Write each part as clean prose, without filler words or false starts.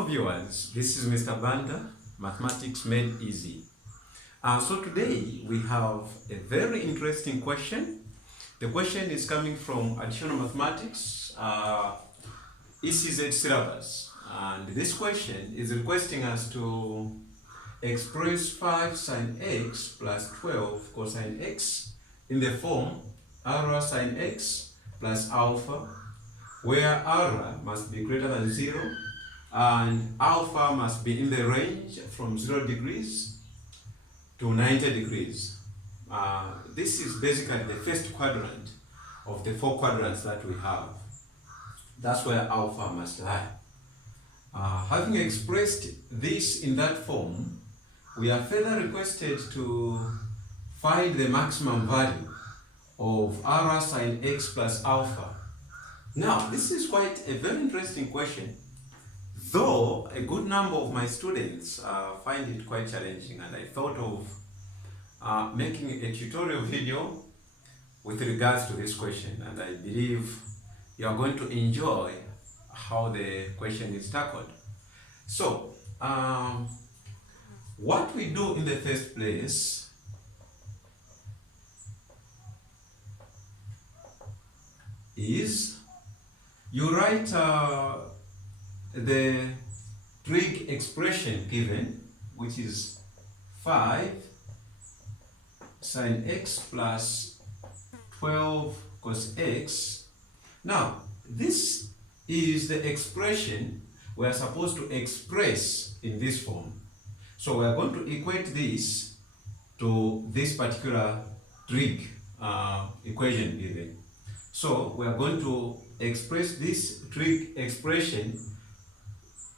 Hello viewers, this is Mr. Banda, Mathematics Made Easy. So today we have a very interesting question. The question is coming from Additional Mathematics, ECZ syllabus. And this question is requesting us to express 5 sine x plus 12 cosine x in the form r sine x plus alpha, where r must be greater than 0 and alpha must be in the range from 0 degrees to 90 degrees. This is basically the first quadrant of the 4 quadrants that we have. That's where alpha must lie. Having expressed this in that form, we are further requested to find the maximum value of r sine x plus alpha. Now, this is quite a very interesting question, though a good number of my students find it quite challenging, and I thought of making a tutorial video with regards to this question, and I believe you are going to enjoy how the question is tackled. So, what we do in the first place is you write the trig expression given, which is 5 sine x plus 12 cos x. Now, this is the expression we are supposed to express in this form. So we are going to equate this to this particular trig equation given. So we are going to express this trig expression,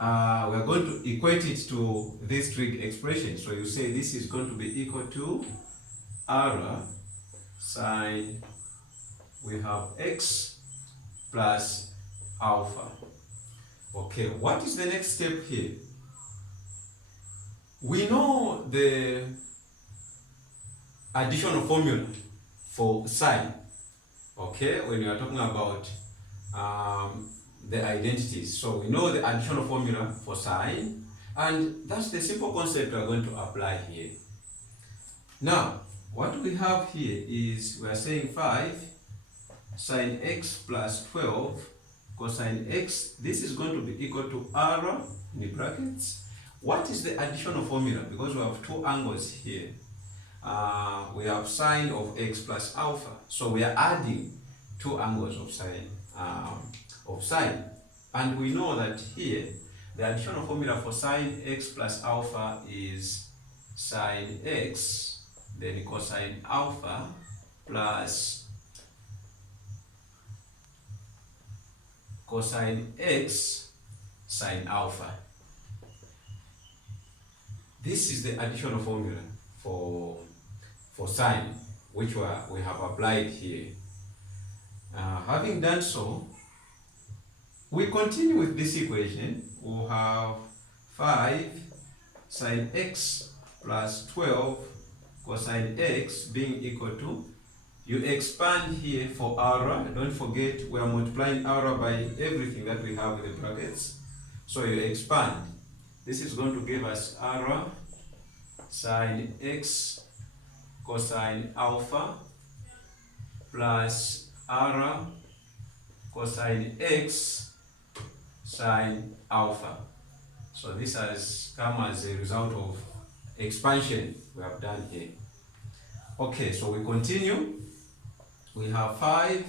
we are going to equate it to this trig expression. So you say this is going to be equal to r sine, we have x plus alpha. Okay, what is the next step here? We know the additional formula for sine. Okay, when you are talking about the identities. So we know the additional formula for sine, and that's the simple concept we are going to apply here. Now, what we have here is we are saying 5 sine x plus 12 cosine x. This is going to be equal to r in the brackets. What is the additional formula? Because we have two angles here. We have sine of x plus alpha. So we are adding two angles of sine. And we know that here the additional formula for sine x plus alpha is sine x, then cosine alpha plus cosine x sine alpha. This is the additional formula for sine, which we have applied here. Having done so, we continue with this equation. We'll have 5 sine x plus 12 cosine x being equal to, you expand here for r. Don't forget we are multiplying r by everything that we have in the brackets. So you expand. This is going to give us r sine x cosine alpha plus r cosine x sine alpha. So this has come as a result of expansion we have done here. Okay, so we continue. We have 5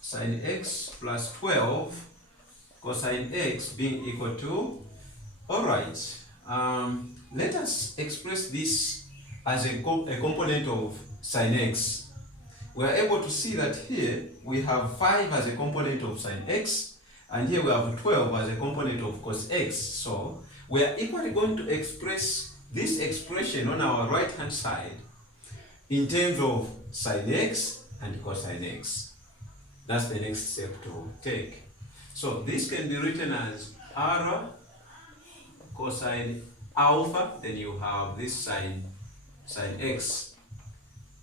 sine x plus 12 cosine x being equal to, alright, let us express this as a component of sine x. We are able to see that here we have 5 as a component of sine x, and here we have 12 as a component of cos x. So we are equally going to express this expression on our right hand side in terms of sine x and cosine x. That's the next step to take. So this can be written as r cosine alpha, then you have this sine x.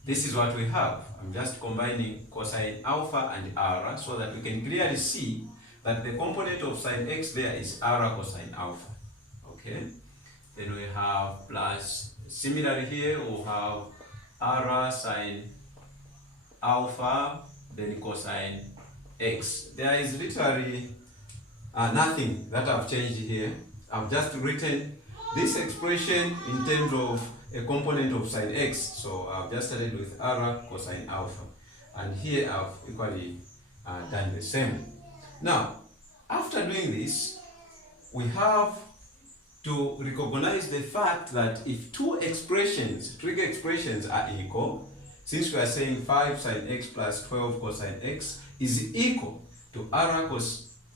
This is what we have. I'm just combining cosine alpha and r so that we can clearly see that the component of sine x there is r cosine alpha. Okay? Then we have plus, similarly here we'll have r sine alpha, then cosine x. There is literally nothing that I've changed here. I've just written this expression in terms of a component of sine x. So I've just started with r cosine alpha. And here I've equally done the same. Now, after doing this, we have to recognize the fact that if two expressions, trig expressions are equal, since we are saying 5 sine x plus 12 cosine x is equal to r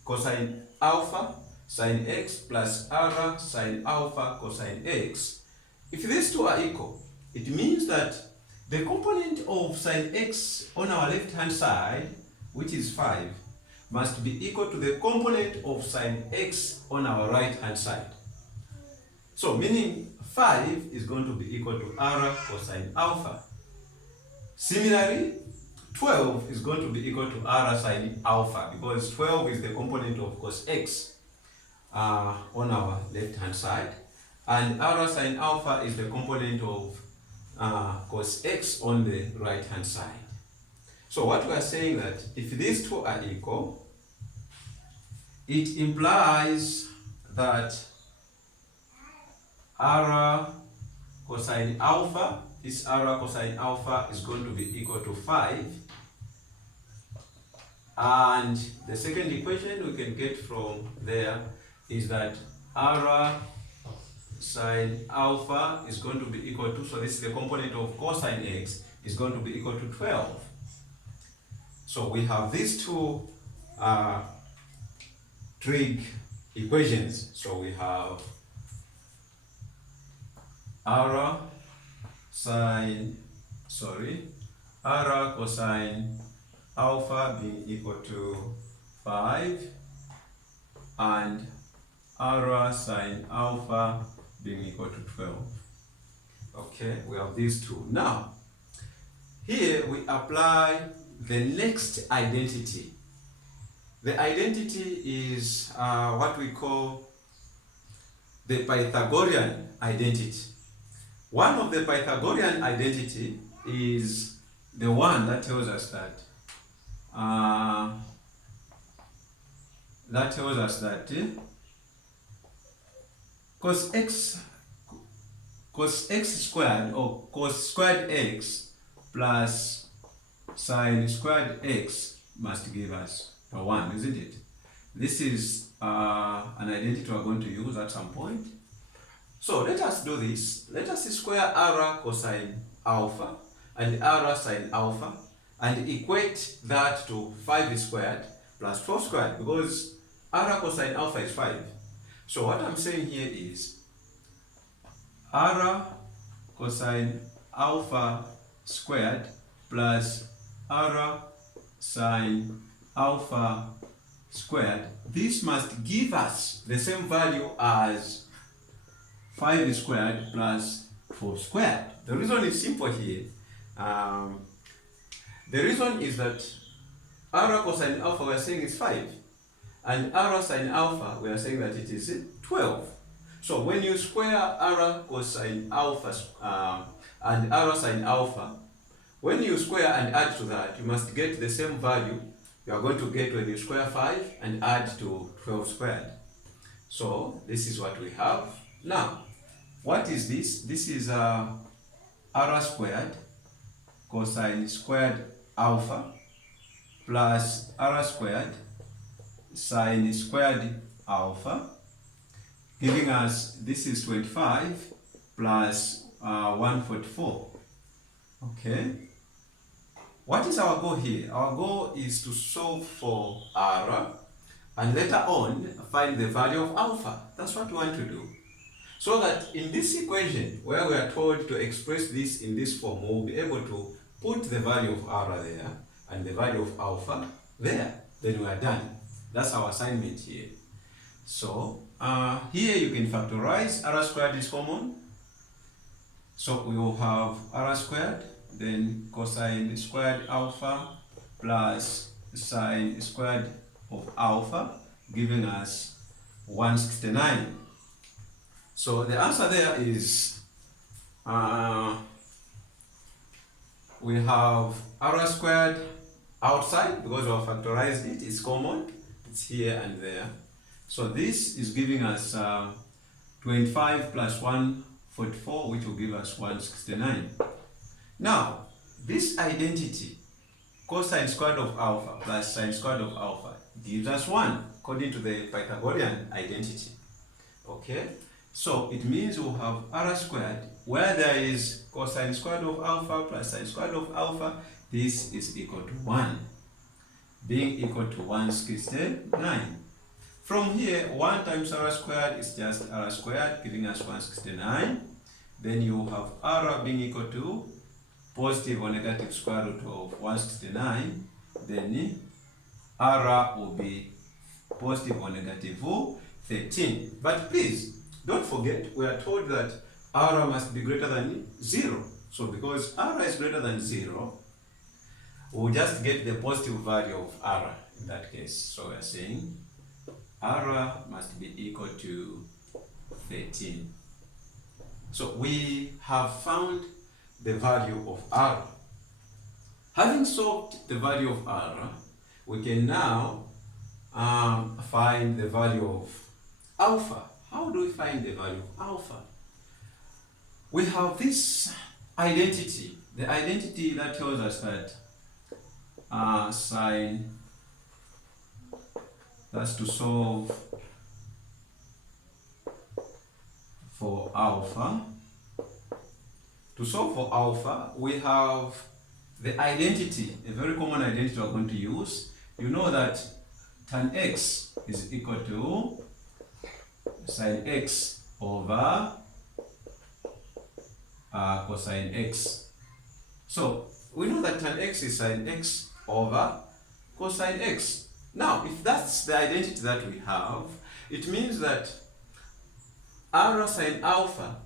cosine alpha sine x plus r sine alpha cosine x, if these two are equal, it means that the component of sine x on our left hand side, which is 5, must be equal to the component of sine x on our right hand side. So meaning 5 is going to be equal to r cosine alpha. Similarly, 12 is going to be equal to r sine alpha, because 12 is the component of cos x on our left hand side, and r sine alpha is the component of cos x on the right hand side. So what we are saying that if these two are equal, it implies that r cosine alpha, this r cosine alpha is going to be equal to 5. And the second equation we can get from there is that r sine alpha is going to be equal to, so this is the component of cosine x, is going to be equal to 12. So we have these two trig equations. So we have r cosine alpha being equal to 5 and r sine alpha being equal to 12. Okay, we have these two. Now, here we apply the next identity. The identity is what we call the Pythagorean identity. One of the Pythagorean identity is the one that tells us that cos x squared, or cos squared x plus sine squared x must give us a 1, isn't it? This is an identity we're going to use at some point. So let us do this. Let us square r cosine alpha and r sine alpha and equate that to 5 squared plus 12 squared, because r cosine alpha is 5. So what I'm saying here is r cosine alpha squared plus r sine alpha squared, this must give us the same value as 5 squared plus 4 squared. The reason is simple here. The reason is that r cosine alpha we are saying is 5, and r sine alpha we are saying that it is 12. So when you square r cosine alpha and r sine alpha, when you square and add to that, you must get the same value you are going to get when you square 5 and add to 12 squared. So this is what we have. Now, what is this? This is r squared cosine squared alpha plus r squared sine squared alpha, giving us, this is 25 plus 144. Okay. What is our goal here? Our goal is to solve for r and later on find the value of alpha. That's what we want to do. So that in this equation, where we are told to express this in this form, we'll be able to put the value of r there and the value of alpha there. Then we are done. That's our assignment here. So here you can factorize. R squared is common. So we will have r squared, then cosine squared alpha plus sine squared of alpha, giving us 169. So the answer there is we have r squared outside because we have factorized it. It's common. It's here and there. So this is giving us 25 plus 144, which will give us 169. Now, this identity, cosine squared of alpha plus sine squared of alpha, gives us 1, according to the Pythagorean identity. Okay? So it means we'll have r squared, where there is cosine squared of alpha plus sine squared of alpha, this is equal to 1, being equal to 169. From here, 1 times r squared is just r squared, giving us 169. Then you have r being equal to positive or negative square root of 169. Then r will be positive or negative 13. But please, don't forget, we are told that r must be greater than 0. So because r is greater than 0, we'll just get the positive value of r in that case. So we are saying r must be equal to 13. So we have found the value of r. Having solved the value of r, we can now find the value of alpha. How do we find the value of alpha? We have this identity, the identity that tells us that sine, that's to solve for alpha. To solve for alpha, we have the identity, a very common identity we're going to use. You know that tan x is equal to sine x over cosine x. So we know that tan x is sine x over cosine x. Now, if that's the identity that we have, it means that r sine alpha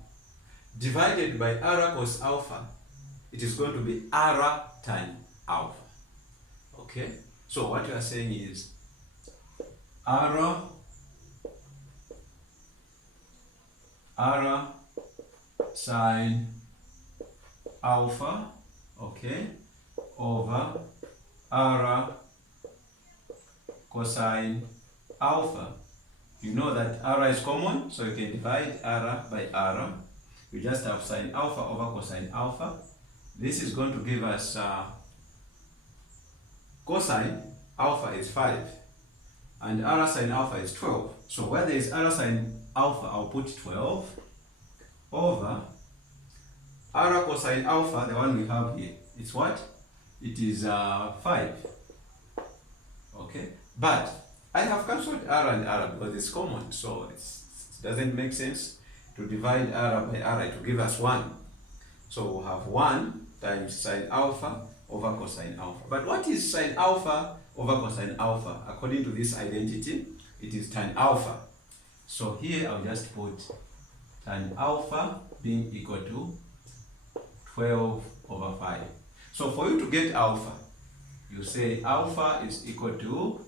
divided by r cos alpha, it is going to be r tan alpha. Okay? So what you are saying is r sine alpha, okay, over r cosine alpha. You know that r is common, so you can divide r by r. You just have sine alpha over cosine alpha. This is going to give us cosine alpha is 5 and r sine alpha is 12. So where there is r sine alpha, I'll put 12 over r cosine alpha, the one we have here. It's what? It is 5. Okay, but I have cancelled r and r because it's common, so it doesn't make sense to divide r by r to give us 1. So we'll have 1 times sine alpha over cosine alpha. But what is sine alpha over cosine alpha? According to this identity, it is tan alpha. So here I'll just put tan alpha being equal to 12 over 5. So for you to get alpha, you say alpha is equal to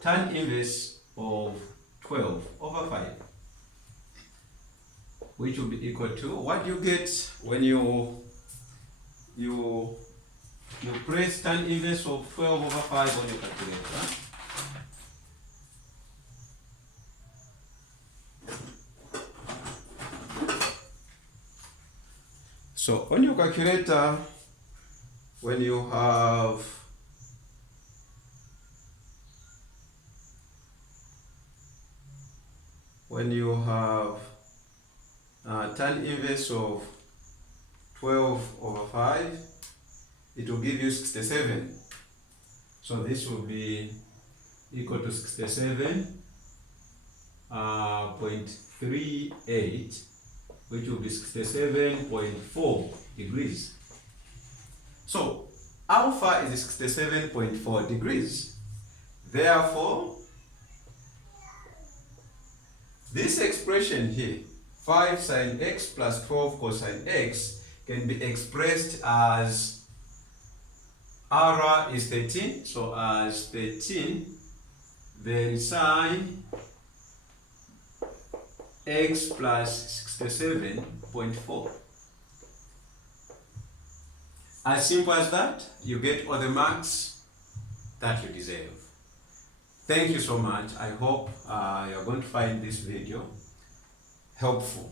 tan inverse of 12 over 5, which will be equal to, what you get when you press tan inverse of 12 over 5 on your calculator. So on your calculator, when you have tan inverse of 12 over 5, it will give you 67. So this will be equal to 67.38, which will be 67.4 degrees. So alpha is 67.4 degrees. Therefore, this expression here, 5 sine x plus 12 cosine x, can be expressed as r is 13, so as 13 then sin x plus 67.4. As simple as that, you get all the marks that you deserve. Thank you so much. I hope you are going to find this video helpful.